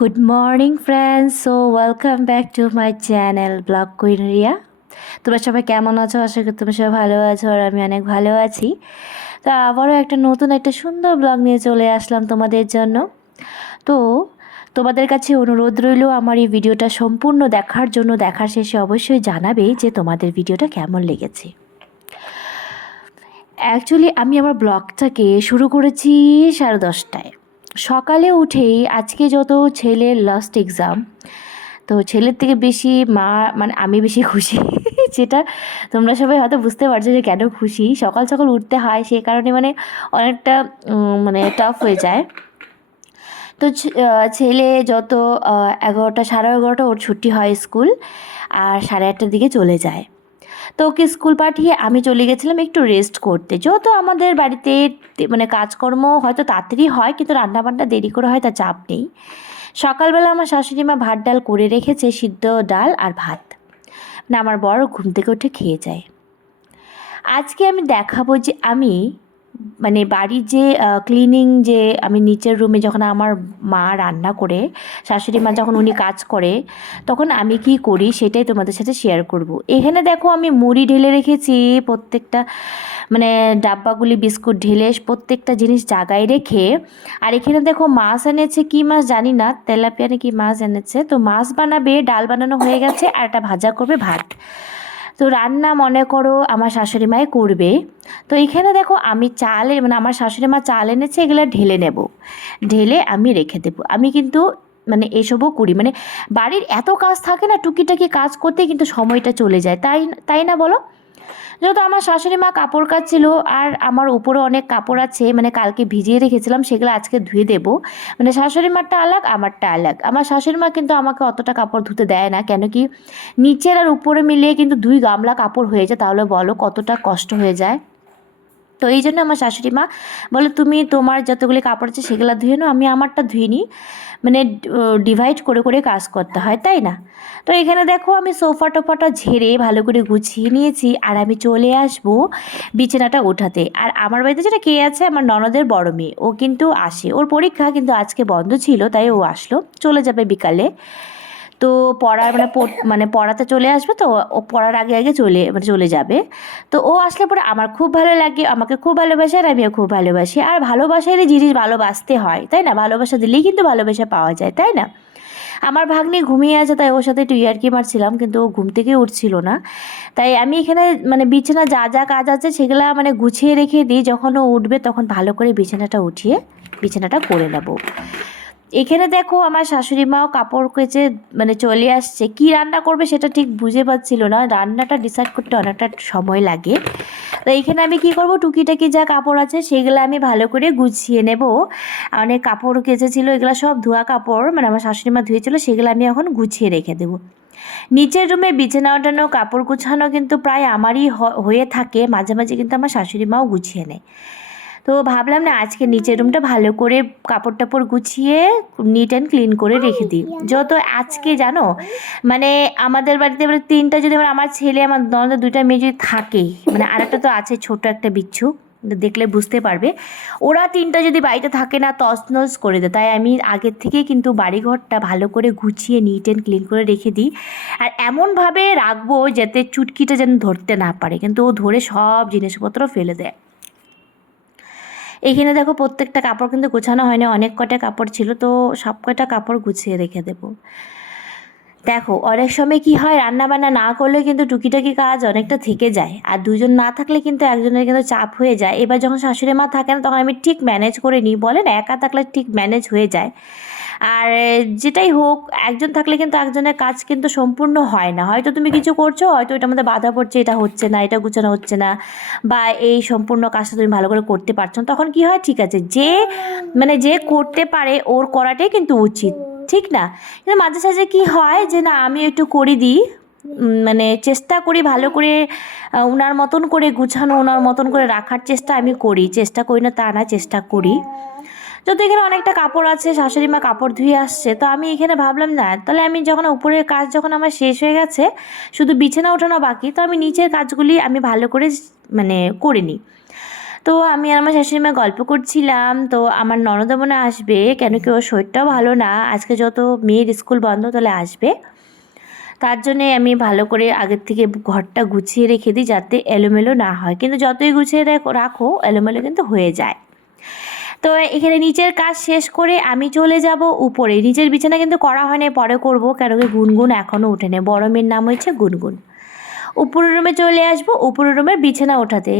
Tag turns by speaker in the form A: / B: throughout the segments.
A: Good morning, friends. So, welcome back to my channel, Blog Queen Ria. তোমরা সবাই কেমন আছো? আশা করি তোমরা সবাই ভালো আছো আর আমি অনেক ভালো আছি। তা আবারও একটা নতুন একটা সুন্দর ব্লগ নিয়ে চলে আসলাম তোমাদের জন্য। তো তোমাদের কাছে অনুরোধ রইল আমার এই ভিডিওটা সম্পূর্ণ দেখার জন্য দেখার শেষে অবশ্যই জানাবে যে তোমাদের ভিডিওটা কেমন লেগেছে। অ্যাকচুয়ালি আমি আমার ব্লগটাকে শুরু করেছি সাড়ে দশটায়। সকালে উঠেই আজকে যত ছেলের লাস্ট এক্সাম তো ছেলের থেকে বেশি মা মানে আমি বেশি খুশি। যেটা তোমরা সবাই হয়তো বুঝতে পারছ যে কেন খুশি। সকাল সকাল উঠতে হয় সেই কারণে মানে অনেকটা মানে টাফ হয়ে যায়। তো ছেলে যত এগারোটা, সাড়ে এগারোটা ওর ছুটি হয় স্কুল, আর সাড়ে আটটার দিকে চলে যায়। তো ওকে স্কুল পাঠিয়ে আমি চলে গেছিলাম একটু রেস্ট করতে। যেহেতু আমাদের বাড়িতে মানে কাজকর্ম হয়তো তাড়াতাড়ি হয়, কিন্তু রান্নাবান্না দেরি করে হয় তা চাপ নেই। সকালবেলা আমার শাশুড়ি মা ভাত ডাল করে রেখেছে, সিদ্ধ ডাল আর ভাত। না, আমার বড় ঘুম থেকে উঠে খেয়ে যায়। আজকে আমি দেখাবো যে আমি মানে বাড়ির যে ক্লিনিং যে, আমি নিচের রুমে যখন আমার মা রান্না করে, শাশুড়ি মা যখন উনি কাজ করে, তখন আমি কি করি সেটাই তোমাদের সাথে শেয়ার করব। এখানে দেখো আমি মুড়ি ঢেলে রেখেছি, প্রত্যেকটা মানে ডাব্বাগুলি বিস্কুট ঢেলে প্রত্যেকটা জিনিস জাগায় রেখে, আর এখানে দেখো মাছ এনেছে, কি মাছ জানি না, তেলাপিয়া নাকি মাছ এনেছে, তো মাছ বানাবে, ডাল বানানো হয়ে গেছে, আর একটা ভাজা করবে ভাত তো রান্না মনে করো আমার শাশুড়ি মায়ে করবে। তো এখানে দেখো আমি চাল মানে আমার শাশুড়ি মা চাল এনেছে, এগুলো ঢেলে নেব। ঢেলে আমি রেখে দেবো। আমি কিন্তু মানে এসবও করি। মানে বাড়ির এত কাজ থাকে না, টুকিটাকি কাজ করতে কিন্তু সময়টা চলে যায়। তাই তাই না বলো? যেহেতু আমার শাশুড়ি মা কাপড় কাচ্ছিল আর আমার উপরে অনেক কাপড় আছে মানে কালকে ভিজিয়ে রেখেছিলাম, সেগুলো আজকে ধুয়ে দেব। মানে শাশুড়ি মারটা আলাগ, আমারটা আলাগ। আমার শাশুড়ি মা কিন্তু আমাকে অতটা কাপড় ধুতে দেয় না, কেন কি? নিচের আর উপরে মিলিয়ে কিন্তু দুই গামলা কাপড় হয়ে যায়, তাহলে বলো কতটা কষ্ট হয়ে যায়। তো এই জন্য আমার শাশুড়ি মা বলে, তুমি তোমার যতগুলি কাপড় আছে সেগুলো ধুয়ে নাও, আমি আমারটা ধুয়ে নিই মানে ডিভাইড করে করে কাজ করতে হয়, তাই না? তো এখানে দেখো আমি সোফা টোফাটা ঝেড়ে ভালো করে গুছিয়ে নিয়েছি আর আমি চলে আসব বিছানাটা ওঠাতে। আর আমার বাড়িতে যেটা কে আছে? আমার ননদের বড় মেয়ে। ও কিন্তু আসে। ওর পরীক্ষা কিন্তু আজকে বন্ধ ছিল, তাই ও আসলো। চলে যাবে বিকালে। তো পড়ার মানে মানে পড়াতে চলে আসবে তো, ও পড়ার আগে আগে চলে মানে চলে যাবে। তো ও আসলে পরে আমার খুব ভালো লাগে, আমাকে খুব ভালোবাসে আর আমিও খুব ভালোবাসি। আর ভালোবাসারই জিনিস ভালোবাসতে হয়, তাই না? ভালোবাসা দিলেই কিন্তু ভালোবাসা পাওয়া যায়, তাই না? আমার ভাগ্নি ঘুমিয়ে আছে, তাই ওর সাথে একটু ইয়ার্কি মারছিলাম, কিন্তু ও ঘুম থেকে উঠছিল না। তাই আমি এখানে মানে বিছানা যা যা কাজ আছে সেগুলো মানে গুছিয়ে রেখে দিই। যখন ও উঠবে তখন ভালো করে বিছানাটা উঠিয়ে বিছানাটা করে নেব। এখানে দেখো আমার শাশুড়ি মাও কাপড় কেচে মানে চলে আসছে। কি রান্না করবে সেটা ঠিক বুঝে পাচ্ছিল না। রান্নাটা ডিসাইড করতে অনেকটা সময় লাগে। তো এইখানে আমি কি করব? টুকিটাকি যা কাপড় আছে সেগুলো আমি ভালো করে গুছিয়ে নেব। অনেক কাপড় কেচেছিল, এগুলো সব ধোয়া কাপড় মানে আমার শাশুড়ি মা ধুয়েছিল, সেগুলো আমি এখন গুছিয়ে রেখে দেবো। নিচের রুমে বিছানা ওঠানো, কাপড় গুছানো কিন্তু প্রায় আমারই হয়ে থাকে। মাঝে মাঝে কিন্তু আমার শাশুড়ি মাও গুছিয়ে নেয়। তো ভাবলাম না আজকে নিচের রুমটা ভালো করে কাপড় টাপড় গুছিয়ে নিট অ্যান্ড ক্লিন করে রেখে দিই। যত আজকে জানো মানে আমাদের বাড়িতে এবারে তিনটা যদি আমার আমার ছেলে আমার ননদের দুইটা মেয়ে যদি থাকে মানে আরেকটা তো আছে ছোট একটা বিচ্ছু দেখলে বুঝতে পারবে। ওরা তিনটা যদি বাড়িতে থাকে না তছনছ করে দেয়। তাই আমি আগের থেকেই কিন্তু বাড়িঘরটা ভালো করে গুছিয়ে নিট অ্যান্ড ক্লিন করে রেখে দিই। আর এমনভাবে রাখব যাতে চুটকিটা যেন ধরতে না পারে। কিন্তু ও ধরে সব জিনিসপত্র ফেলে দেয়। এখানে দেখো প্রত্যেকটা কাপড় কিন্তু গোছানো হয়নি, অনেক কটা কাপড় ছিল, তো সব কটা কাপড় গুছিয়ে রেখে দেবো। দেখো, অনেক সময় কি হয় রান্না বান্না না করলে কিন্তু টুকিটাকি কাজ অনেকটা থেকে যায়, আর দুজন না থাকলে কিন্তু একজনের কিন্তু চাপ হয়ে যায়। এবার যখন শাশুড়ি মা থাকে না, তখন আমি ঠিক ম্যানেজ করে নিই বলেন একা থাকলে ঠিক ম্যানেজ হয়ে যায়। আর যেটাই হোক, একজন থাকলে কিন্তু একজনের কাজ কিন্তু সম্পূর্ণ হয় না। হয়তো তুমি কিছু করছ, হয়তো এটার মধ্যে বাধা পড়ছে, এটা হচ্ছে না, এটা গুছানো হচ্ছে না, বা এই সম্পূর্ণ কাজটা তুমি ভালো করে করতে পারছ তখন কি হয়? ঠিক আছে, যে মানে যে করতে পারে, ওর করাটাই কিন্তু উচিত, ঠিক না? কিন্তু মাঝে সাঝে কি হয় যে, না, আমি একটু করে দিই মানে চেষ্টা করি ভালো করে ওনার মতন করে গুছানো ওনার মতন করে রাখার চেষ্টা আমি করি। চেষ্টা করি না, তা না, চেষ্টা করি। যত এখানে অনেকটা কাপড় আছে, শাশুড়ি মা কাপড় ধুয়ে আসছে, তো আমি এখানে ভাবলাম, না, তাহলে আমি যখন উপরের কাজ যখন আমার শেষ হয়ে গেছে, শুধু বিছানা ওঠানো বাকি, তো আমি নিচের কাজগুলি আমি ভালো করে মানে করে নিই। তো আমি আর আমার শাশুড়ি মা গল্প করছিলাম, তো আমার ননদ মনে আসবে, কেন কি ওর শরীরটাও ভালো না, আজকে যত মেয়ের স্কুল বন্ধ তাহলে আসবে। তার জন্যে আমি ভালো করে আগের থেকে ঘরটা গুছিয়ে রেখে দিই যাতে এলোমেলো না হয়, কিন্তু যতই গুছিয়ে রাখো, এলোমেলো কিন্তু হয়ে যায়। তো এখানে নিচের কাজ শেষ করে আমি চলে যাব উপরে। নিচের বিছানা কিন্তু করা হয়নি পরে করব কেন কি গুনগুন এখনও ওঠেনি। বড় মেয়ের নাম হচ্ছে গুনগুন। উপরের রুমে চলে আসব, উপরের রুমের বিছানা ওঠাতে।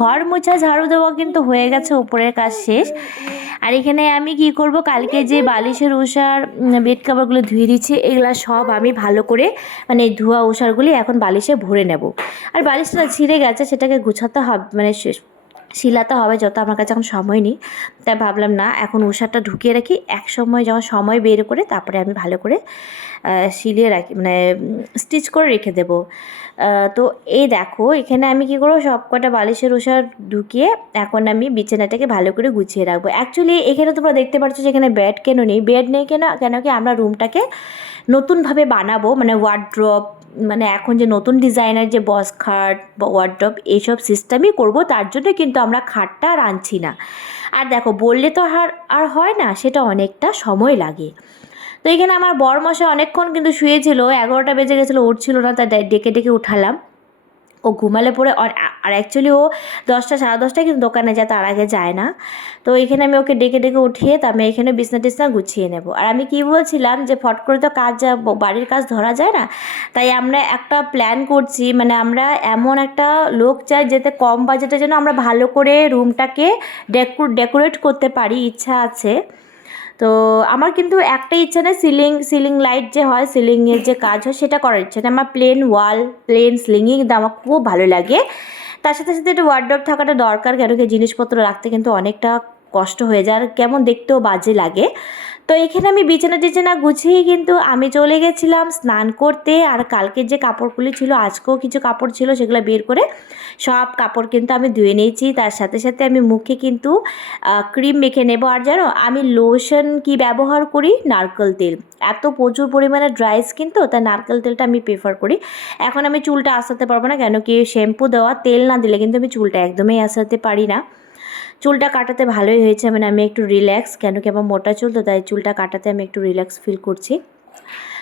A: ঘর মোছা, ঝাড়ু দেওয়া কিন্তু হয়ে গেছে, উপরের কাজ শেষ। আর এখানে আমি কি করব, কালকে যে বালিশের উষার বেড কাভারগুলো ধুয়ে দিচ্ছি, এগুলো সব আমি ভালো করে মানে ধোয়া উষারগুলি এখন বালিশে ভরে নেব। আর বালিশটা ছিঁড়ে গেছে, সেটাকে গুছাতে হবে মানে শিলাতে হবে যত আমার কাছে এখন সময় নেই। তাই ভাবলাম, না, এখন উষারটা ঢুকিয়ে রাখি। এক সময় যখন সময় বের করে তারপরে আমি ভালো করে শিলিয়ে রাখি মানে স্টিচ করে রেখে দেবো। তো এই দেখো, এখানে আমি কি করব? সব কটা বালিশের উষার ঢুকিয়ে এখন আমি বিছানাটাকে ভালো করে গুছিয়ে রাখব। অ্যাকচুয়ালি এখানে তোমরা দেখতে পাচ্ছ যে এখানে বেড কেন নেই? বেড নেই কেন? কেন কি আমরা রুমটাকে নতুনভাবে বানাবো মানে ওয়ার্ড্রপ মানে এখন যে নতুন ডিজাইনার যে বস খাট বা ওয়ার্ড্রপ এইসব সিস্টেমই করব, তার জন্য কিন্তু আমরা খাটটা আর আনছি না। আর দেখো, বললে তো আর আর হয় না, সেটা অনেকটা সময় লাগে। তো এখানে আমার বর মশা অনেকক্ষণ কিন্তু শুয়েছিল, এগারোটা বেজে গেছিল, উঠছিল না তা ডেকে ডেকে উঠালাম। ও ঘুমালে পরে আর অ্যাকচুয়ালি ও দশটা, সাড়ে দশটায় কিন্তু দোকানে যায়, তার আগে যায় না। তো এখানে আমি ওকে ডেকে ডেকে উঠিয়ে তা আমি এখানে বিছনা টিছনা গুছিয়ে নেব। আর আমি কি বলছিলাম যে ফট করে তো কাজ, বাড়ির কাজ ধরা যায় না? তাই আমরা একটা প্ল্যান করছি মানে আমরা এমন একটা লোক চাই যেতে কম বাজেটে যেন আমরা ভালো করে রুমটাকে ডেকো ডেকোরেট করতে পারি, ইচ্ছা আছে। তো আমার কিন্তু একটা ইচ্ছা নেই সিলিং সিলিং লাইট যে হয় সিলিংয়ের যে কাজ হয়, সেটা করার ইচ্ছা নেই। আমার প্লেন ওয়াল প্লেন সিলিংই কিন্তু আমার খুব ভালো লাগে। তার সাথে সাথে একটা ওয়ার্ড্রপ থাকাটা দরকার কেন? কি জিনিসপত্র রাখতে কিন্তু অনেকটা কষ্ট হয়ে যায়। আর কেমন দেখতেও বাজে লাগে। তো এখানে আমি বিছানা টিছানা গুছিয়ে কিন্তু আমি চলে গেছিলাম স্নান করতে। আর কালকের যে কাপড়গুলি ছিল, আজকেও কিছু কাপড় ছিল, সেগুলো বের করে সব কাপড় কিন্তু আমি ধুয়ে নিয়েছি। তার সাথে সাথে আমি মুখে কিন্তু ক্রিম মেখে নেব। আর জানো, আমি লোশন কি ব্যবহার করি? নারকেল তেল। এত প্রচুর পরিমাণে ড্রাই স্কিন তো, তাই নারকেল তেলটা আমি প্রেফার করি। এখন আমি চুলটা আসাতে পারব না, কেন কি শ্যাম্পু দেওয়া তেল না দিলে কিন্তু আমি চুলটা একদমই আসাতে পারি না। চুলটা কাটাতে ভালোই হয়েছে মানে আমি একটু রিল্যাক্স কেন কি আমার মোটা চুল, তো তাই চুলটা কাটাতে আমি একটু রিল্যাক্স ফিল করছি।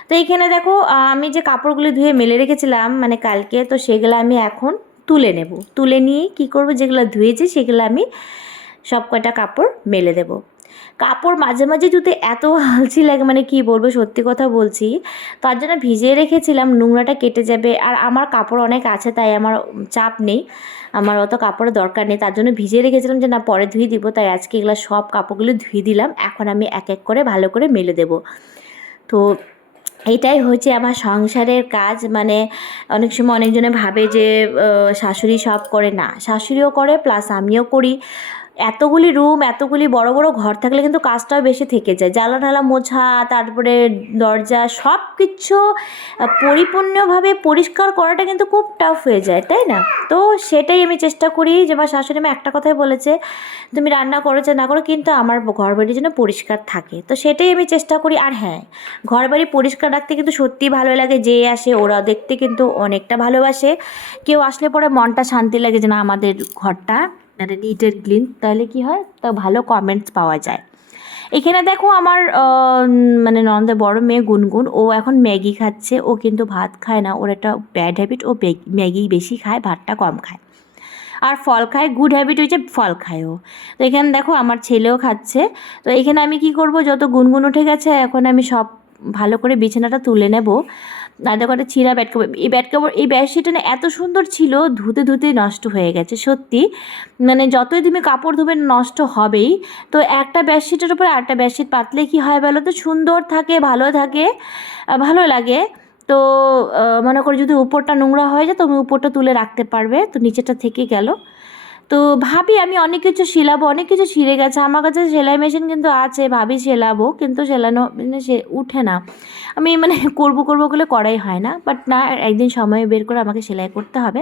A: তো এখানে দেখো আমি যে কাপড়গুলি ধুয়ে মেলে রেখেছিলাম মানে কালকে, তো সেগুলো আমি এখন তুলে নেব। তুলে নিয়ে কি করব, যেগুলো ধুয়েছি, সেগুলো আমি সব কয়টা কাপড় মেলে দেব। কাপড় মাঝে মাঝে যদি এত হালছি লাগে মানে কি বলব, সত্যি কথা বলছি। তার জন্য ভিজিয়ে রেখেছিলাম, নোংরাটা কেটে যাবে। আর আমার কাপড় অনেক আছে, তাই আমার চাপ নেই। আমার অত কাপড়ের দরকার নেই। তার জন্য ভিজিয়ে রেখেছিলাম যে, না, পরে ধুয়ে দিব। তাই আজকে এগুলো সব কাপড়গুলো ধুয়ে দিলাম। এখন আমি এক এক করে ভালো করে মেলে দেব। তো এটাই হচ্ছে আমার সংসারের কাজ। মানে অনেক সময় অনেকজনে ভাবে যে শাশুড়ি সব করে। না, শাশুড়িও করে, প্লাস আমিও করি। এতগুলি রুম এতগুলি বড় বড় ঘর থাকলে কিন্তু কাজটাও বেশি থেকে যায়। জ্বালা ঢালা মোছা, তারপরে দরজা সব কিছু পরিপূর্ণভাবে পরিষ্কার করাটা কিন্তু খুব টাফ হয়ে যায়, তাই না? তো সেটাই আমি চেষ্টা করি যে, আমার শাশুড়ি মা একটা কথাই বলেছে, তুমি রান্না করো যে না করো, কিন্তু আমার ঘর বাড়ি যেন পরিষ্কার থাকে। তো সেটাই আমি চেষ্টা করি। আর হ্যাঁ ঘর বাড়ি পরিষ্কার রাখতে কিন্তু সত্যিই ভালো লাগে, যে আসে ওরা দেখতে কিন্তু অনেকটা ভালোবাসে। কেউ আসলে পরে মনটা শান্তি লাগে যে, না, আমাদের ঘরটা মানে নিট অ্যান্ড ক্লিন তাহলে কি হয়? তা ভালো কমেন্টস পাওয়া যায়। এখানে দেখো আমার মানে নন্দের বড় মেয়ে গুনগুন, ও এখন ম্যাগি খাচ্ছে, ও কিন্তু ভাত খায় না, ওর একটা ব্যাড হ্যাবিট ও ম্যাগি বেশি খায়, ভাতটা কম খায়। আর ফল খায় গুড হ্যাবিট হয়েছে ফল খায় ও। তো এখানে দেখো আমার ছেলেও খাচ্ছে, তো এখানে আমি কি করব? যত গুনগুন উঠে গেছে, এখন আমি সব ভালো করে বিছানাটা তুলে নেব। আর দেখো একটা ছিঁড়া ব্যাট কাপড় এই ব্যাট কাপড় এই বেডশিটটা না এত সুন্দর ছিল, ধুতে ধুতে নষ্ট হয়ে গেছে, সত্যি। মানে যতই তুমি কাপড় ধুবে, নষ্ট হবেই। তো একটা বেডশিটের উপরে আরেকটা বেডশিট পাতলে কি হয় বলো তো? সুন্দর থাকে, ভালো থাকে ভালো লাগে। তো মনে করো যদি উপরটা নোংরা হয়ে যায় তুমি উপরটা তুলে রাখতে পারবে। তো নিচেটা থেকে গেল। তো ভাবি আমি অনেক কিছু শিলাবো অনেক কিছু ছিঁড়ে গেছে। আমার কাছে সেলাই মেশিন কিন্তু আছে ভাবি সেলাবো কিন্তু সেলানো মানে সে উঠে না। আমি মানে করব করব বলে করাই হয় না। বাট না একদিন সময় বের করে আমাকে সেলাই করতে হবে।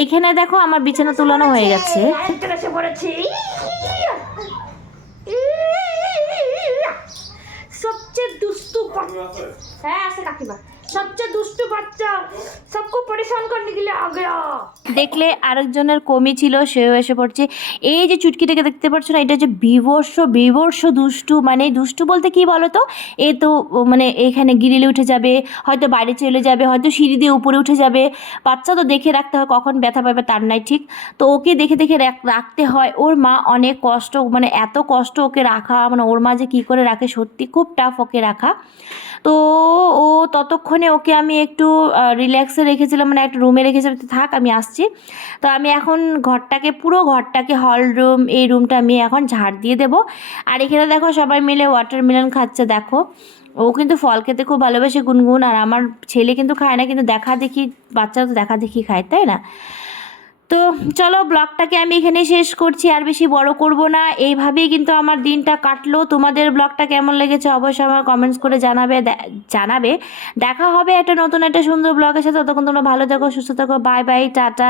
A: এইখানে দেখো আমার বিছানা তুলানো হয়ে গেছে।
B: সবচেয়ে দুস্তু হ্যাঁ আছে কাকিমা। সবচেয়ে দুষ্টু বাচ্চা। সবকো পরেশান করতে গেলে আগ্রা
A: দেখলে আরেকজনের কমি ছিল, সেও এসে পড়ছে। এই যে চুটকিটাকে দেখতে পাচ্ছ না, এটা যে বিবর্ষ বিবর্ষ দুষ্টু মানে দুষ্টু বলতে কি বলো তো এ তো মানে এখানে গিরিলে উঠে যাবে, হয়তো বাইরে চলে যাবে, হয়তো সিঁড়ি দিয়ে উপরে উঠে যাবে। বাচ্চা তো দেখে রাখতে হয়, কখন ব্যথা পাবে তার নাই ঠিক। তো ওকে দেখে দেখে রাখতে হয়। ওর মা অনেক কষ্ট মানে এত কষ্ট ওকে রাখা মানে ওর মা যে কী করে রাখে সত্যি খুব টাফ ওকে রাখা। তো ও ততক্ষণে ওকে আমি একটু রিল্যাক্সে রেখেছিলাম মানে একটা রুমে রেখেছিলাম থাক, আমি আসছি। তো আমি এখন ঘরটাকে, পুরো ঘরটাকে হল রুম এই রুমটা আমি এখন ঝাড় দিয়ে দেবো। আর এখানে দেখো সবাই মিলে ওয়াটারমেলন খাচ্ছে, দেখো। ও কিন্তু ফল খেতে খুব ভালোবাসে, গুনগুন, আর আমার ছেলে কিন্তু খায় না, কিন্তু দেখা দেখি, বাচ্চারা তো দেখা দেখি খায়, তাই না? তো চলো ব্লগটাকে আমি এখানে শেষ করছি, আর বেশি বড় করব না। এইভাবেই কিন্তু আমার দিনটা কাটলো। তোমাদের ব্লগটা কেমন লেগেছে অবশ্যই আমার কমেন্টস করে জানাবে জানাবে। দেখা হবে একটা নতুন, একটা সুন্দর ব্লগের সাথে। ততক্ষণ তোমরা ভালো থাকো, সুস্থ থাকো। Bye bye tata.